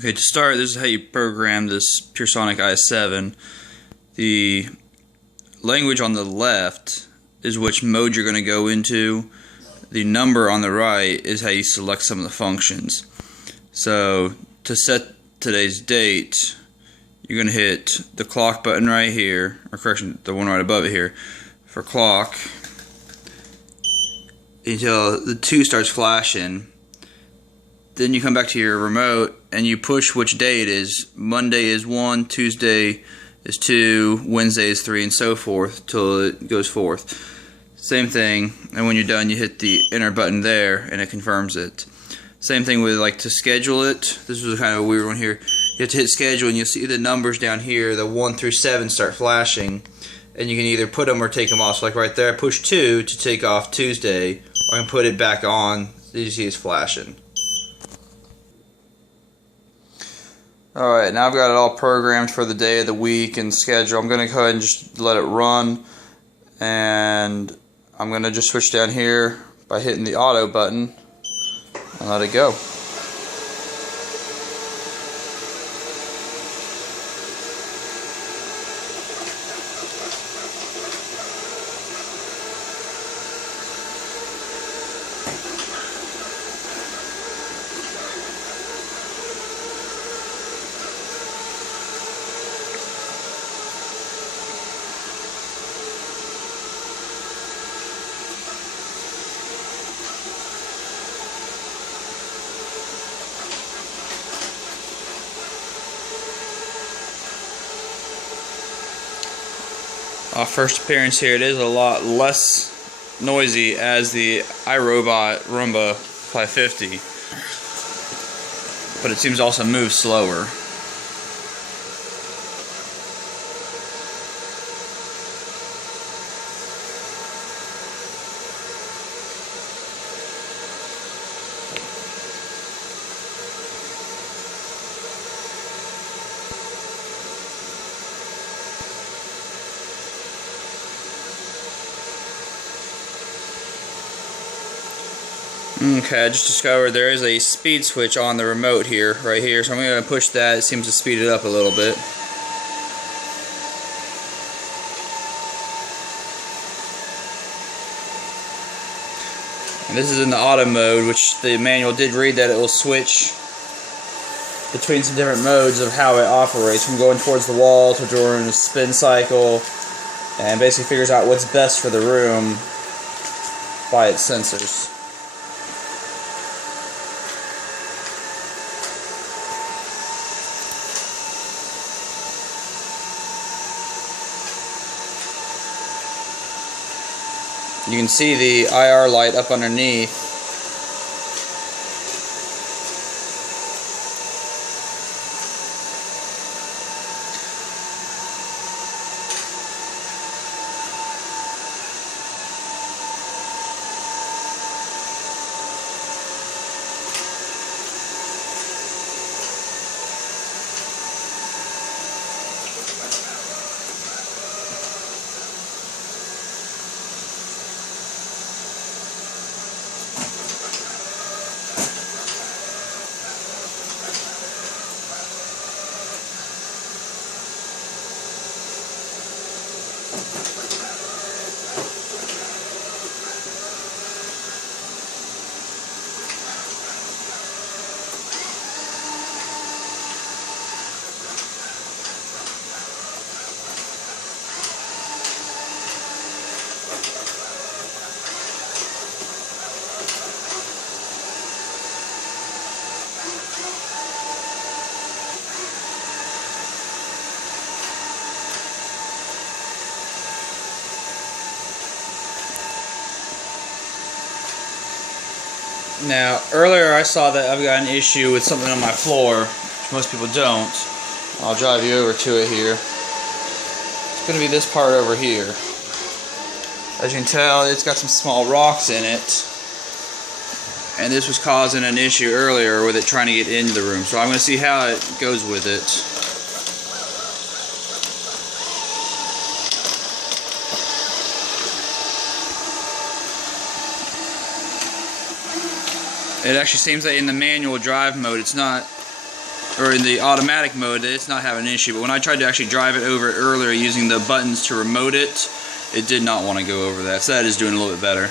Okay, to start, this is how you program this Pursonic i7. The language on the left is which mode you're going to go into. The number on the right is how you select some of the functions. So, to set today's date, you're going to hit the clock button right here, or correction, the one right above it here, for clock, until the 2 starts flashing. Then you come back to your remote and you push which day it is. Monday is 1, Tuesday is 2, Wednesday is 3, and so forth till it goes forth. Same thing, and when you're done you hit the enter button there and it confirms it. Same thing with like to schedule it. This was kind of a weird one here. You have to hit schedule and you'll see the numbers down here, the 1 through 7 start flashing, and you can either put them or take them off. So like right there I push 2 to take off Tuesday, or I can put it back on. You see it's flashing. Alright, now I've got it all programmed for the day of the week and schedule. I'm going to go ahead and just let it run, and I'm going to just switch down here by hitting the auto button and let it go. First appearance here, it is a lot less noisy as the irobot Roomba 550, but it seems to also move slower. Okay, I just discovered there is a speed switch on the remote here, right here, so I'm going to push that. It seems to speed it up a little bit. And this is in the auto mode, which the manual did read that it will switch between some different modes of how it operates, from going towards the wall to during a spin cycle, and basically figures out what's best for the room by its sensors. You can see the IR light up underneath. Now, earlier I saw that I've got an issue with something on my floor, which most people don't. I'll drive you over to it here. It's going to be this part over here. As you can tell, it's got some small rocks in it, and this was causing an issue earlier with it trying to get into the room. So I'm going to see how it goes with it. It actually seems that in the manual drive mode it's not or in the automatic mode, it's not having an issue. But when I tried to actually drive it over earlier using the buttons to remote it, it did not want to go over that. So that is doing a little bit better.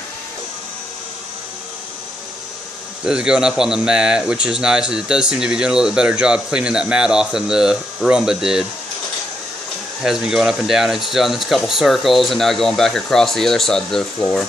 This is going up on the mat, which is nice. It does seem to be doing a little bit better job cleaning that mat off than the roomba did. It has been going up and down. It's done a couple circles and now going back across the other side of the floor.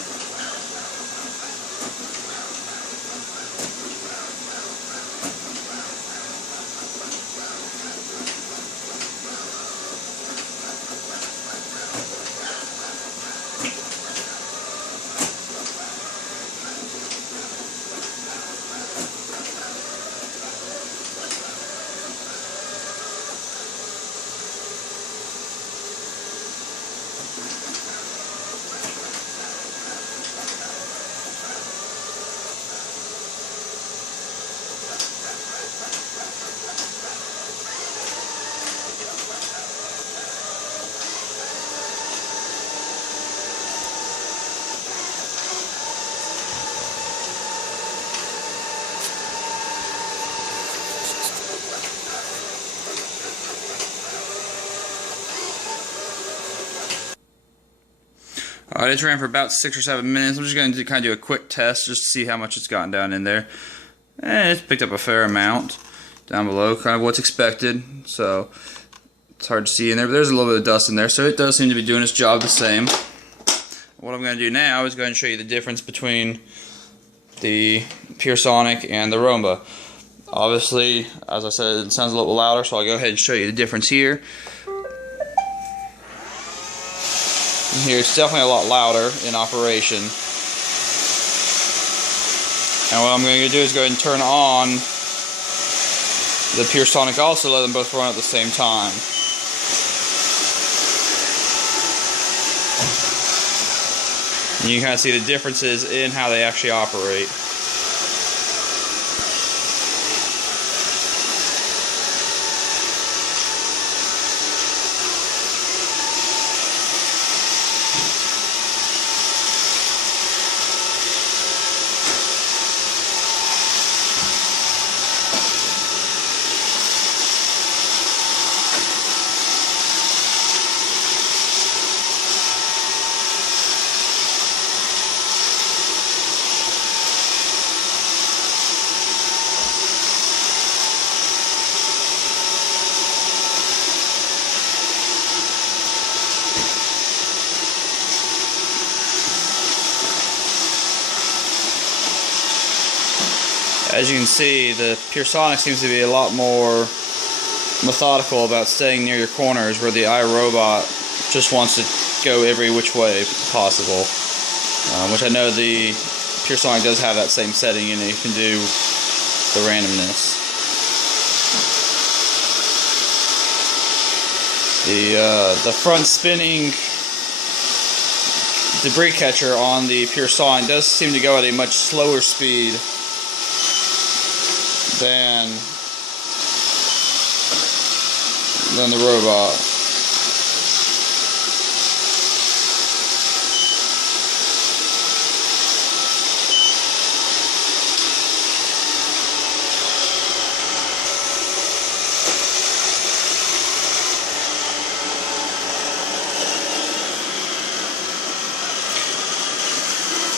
Alright, it's ran for about 6 or 7 minutes. I'm just going to kind of do a quick test just to see how much it's gotten down in there. And it's picked up a fair amount down below, kind of what's expected. So it's hard to see in there, but there's a little bit of dust in there, so it does seem to be doing its job the same. What I'm going to do now is go ahead and show you the difference between the Pursonic and the roomba. Obviously, as I said, it sounds a little louder, so I'll go ahead and show you the difference here. Here, it's definitely a lot louder in operation. And what I'm going to do is go ahead and turn on the Pursonic also, let them both run at the same time. And you can kind of see the differences in how they actually operate. As you can see, the Pursonic seems to be a lot more methodical about staying near your corners, where the irobot just wants to go every which way possible. Which I know the Pursonic does have that same setting, and it can do the randomness. The front spinning debris catcher on the Pursonic does seem to go at a much slower speed than the robot.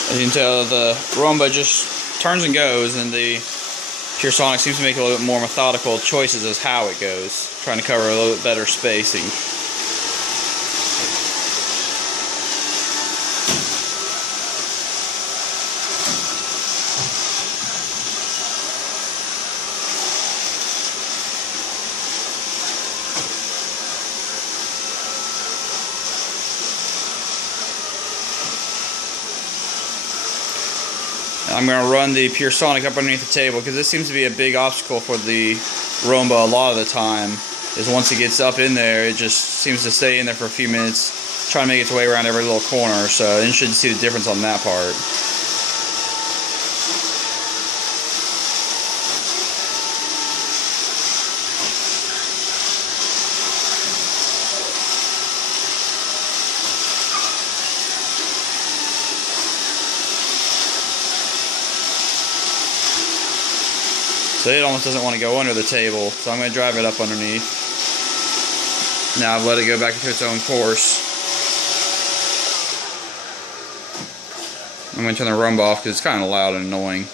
As you can tell, the roomba just turns and goes, and the Pursonic seems to make a little bit more methodical choices as how it goes, trying to cover a little bit better spacing. I'm going to run the Pursonic up underneath the table, because this seems to be a big obstacle for the roomba a lot of the time. Is once it gets up in there, it just seems to stay in there for a few minutes, trying to make its way around every little corner. So you should see the difference on that part. So it almost doesn't want to go under the table, so I'm going to drive it up underneath. Now I've let it go back into its own course. I'm going to turn the roomba off because it's kind of loud and annoying.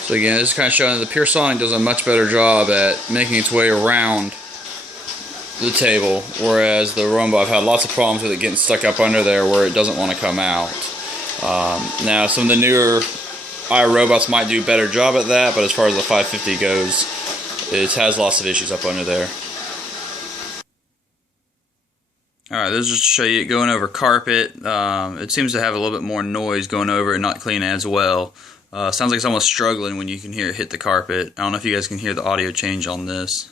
So again, this is kind of showing that the Pursonic does a much better job at making its way around the table, whereas the roomba, I've had lots of problems with it getting stuck up under there where it doesn't want to come out. Now, some of the newer iRobots might do a better job at that, but as far as the 550 goes, it has lots of issues up under there. Alright, this is just to show you it going over carpet. It seems to have a little bit more noise going over it, not clean as well. Sounds like it's almost struggling when you can hear it hit the carpet. I don't know if you guys can hear the audio change on this.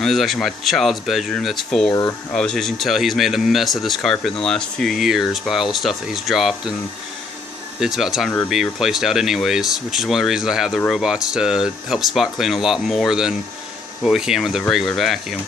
And this is actually my child's bedroom, that's 4. Obviously, as you can tell, he's made a mess of this carpet in the last few years by all the stuff that he's dropped, and it's about time to be replaced out anyways, which is one of the reasons I have the robots to help spot clean a lot more than what we can with the regular vacuum.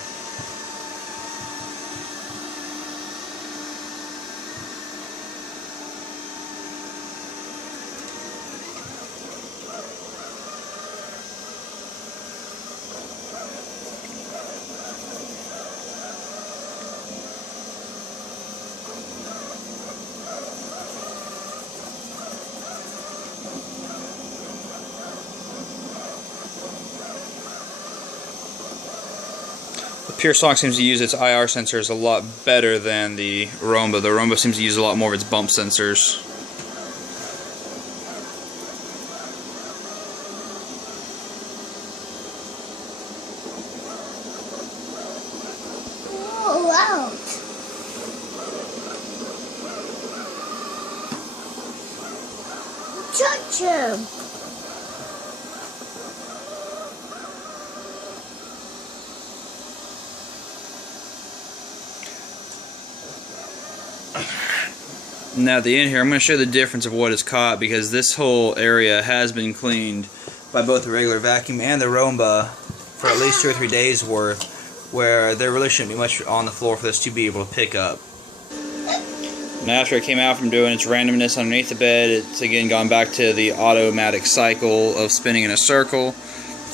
The Pursonic seems to use its IR sensors a lot better than the roomba. The roomba seems to use a lot more of its bump sensors. Oh, wow. Touch him. Now at the end here, I'm going to show the difference of what is caught, because this whole area has been cleaned by both the regular vacuum and the roomba for at least 2 or 3 days worth, where there really shouldn't be much on the floor for this to be able to pick up. Now after it came out from doing its randomness underneath the bed, it's again gone back to the automatic cycle of spinning in a circle,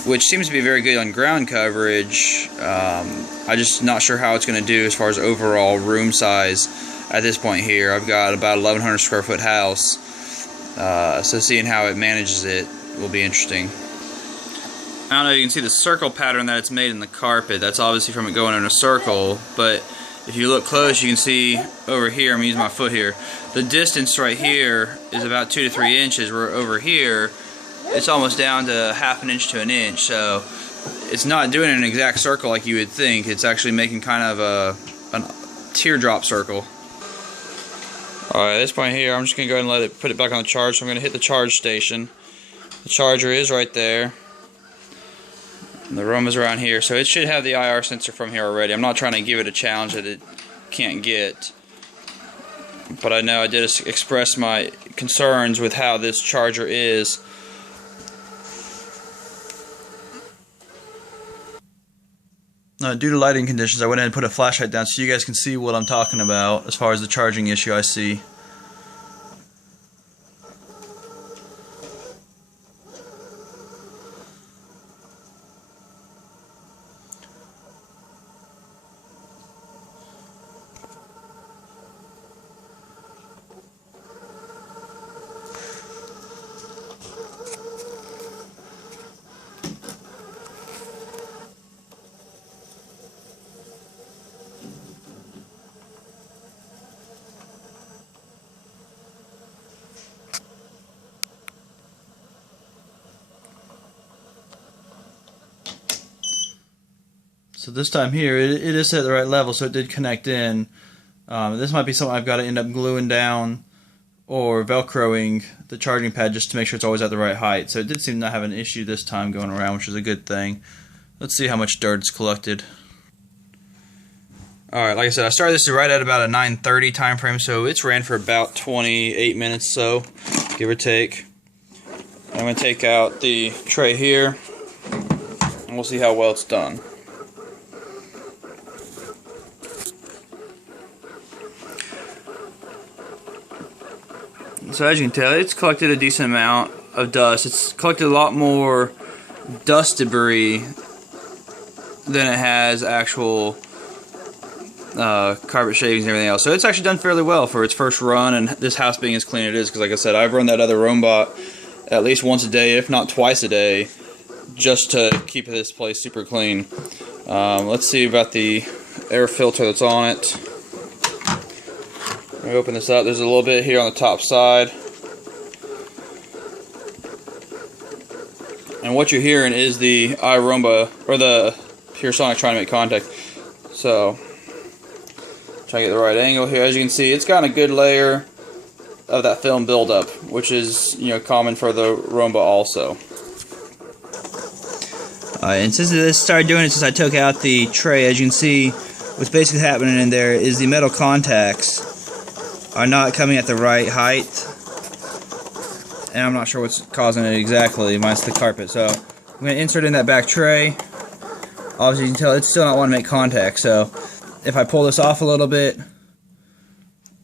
which seems to be very good on ground coverage. I'm just not sure how it's going to do as far as overall room size at this point here. I've got about 1,100 square foot house, so seeing how it manages it will be interesting. I don't know if you can see the circle pattern that it's made in the carpet. That's obviously from it going in a circle, but if you look close, you can see over here, I'm using my foot here, the distance right here is about 2 to 3 inches, where over here it's almost down to 1/2 inch to 1 inch. So it's not doing an exact circle like you would think. It's actually making kind of a teardrop circle. Alright, at this point here, I'm just going to go ahead and put it back on the charge. So I'm going to hit the charge station. The charger is right there. And the room is around here, so it should have the IR sensor from here already. I'm not trying to give it a challenge that it can't get. but I know I did express my concerns with how this charger is. Due to lighting conditions, I went ahead and put a flashlight down so you guys can see what I'm talking about as far as the charging issue I see. So this time here, it is set at the right level, so it did connect in. This might be something I've got to end up gluing down or velcroing the charging pad just to make sure it's always at the right height. So it did seem to not have an issue this time going around, which is a good thing. Let's see how much dirt's collected. Alright, like I said, I started this right at about a 9:30 time frame, so it's ran for about 28 minutes so, give or take. I'm going to take out the tray here, and we'll see how well it's done. So as you can tell, it's collected a decent amount of dust. It's collected a lot more dust debris than it has actual carpet shavings and everything else. So it's actually done fairly well for its first run, and this house being as clean as it is, because like I said, I've run that other robot at least once a day, if not twice a day, just to keep this place super clean. Let's see about the air filter that's on it. Let me open this up. There's a little bit here on the top side. And what you're hearing is the roomba, or the Pursonic, trying to make contact. So, try to get the right angle here. As you can see, it's got a good layer of that film buildup, which is, you know, common for the roomba also. And since this started doing it since I took out the tray, as you can see, what's basically happening in there is the metal contacts are not coming at the right height, and I'm not sure what's causing it exactly, minus the carpet. So I'm going to insert in that back tray. Obviously you can tell it's still not wanting to make contact, so if I pull this off a little bit, I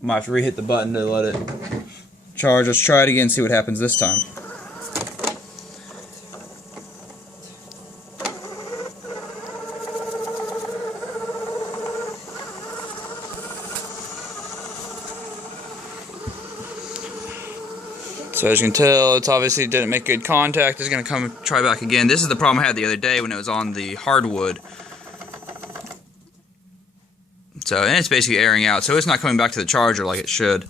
might have to re-hit the button to let it charge. Let's try it again and see what happens this time. So as you can tell, it's obviously didn't make good contact. It's going to come try back again. This is the problem I had the other day when it was on the hardwood. So, and it's basically airing out, so it's not coming back to the charger like it should.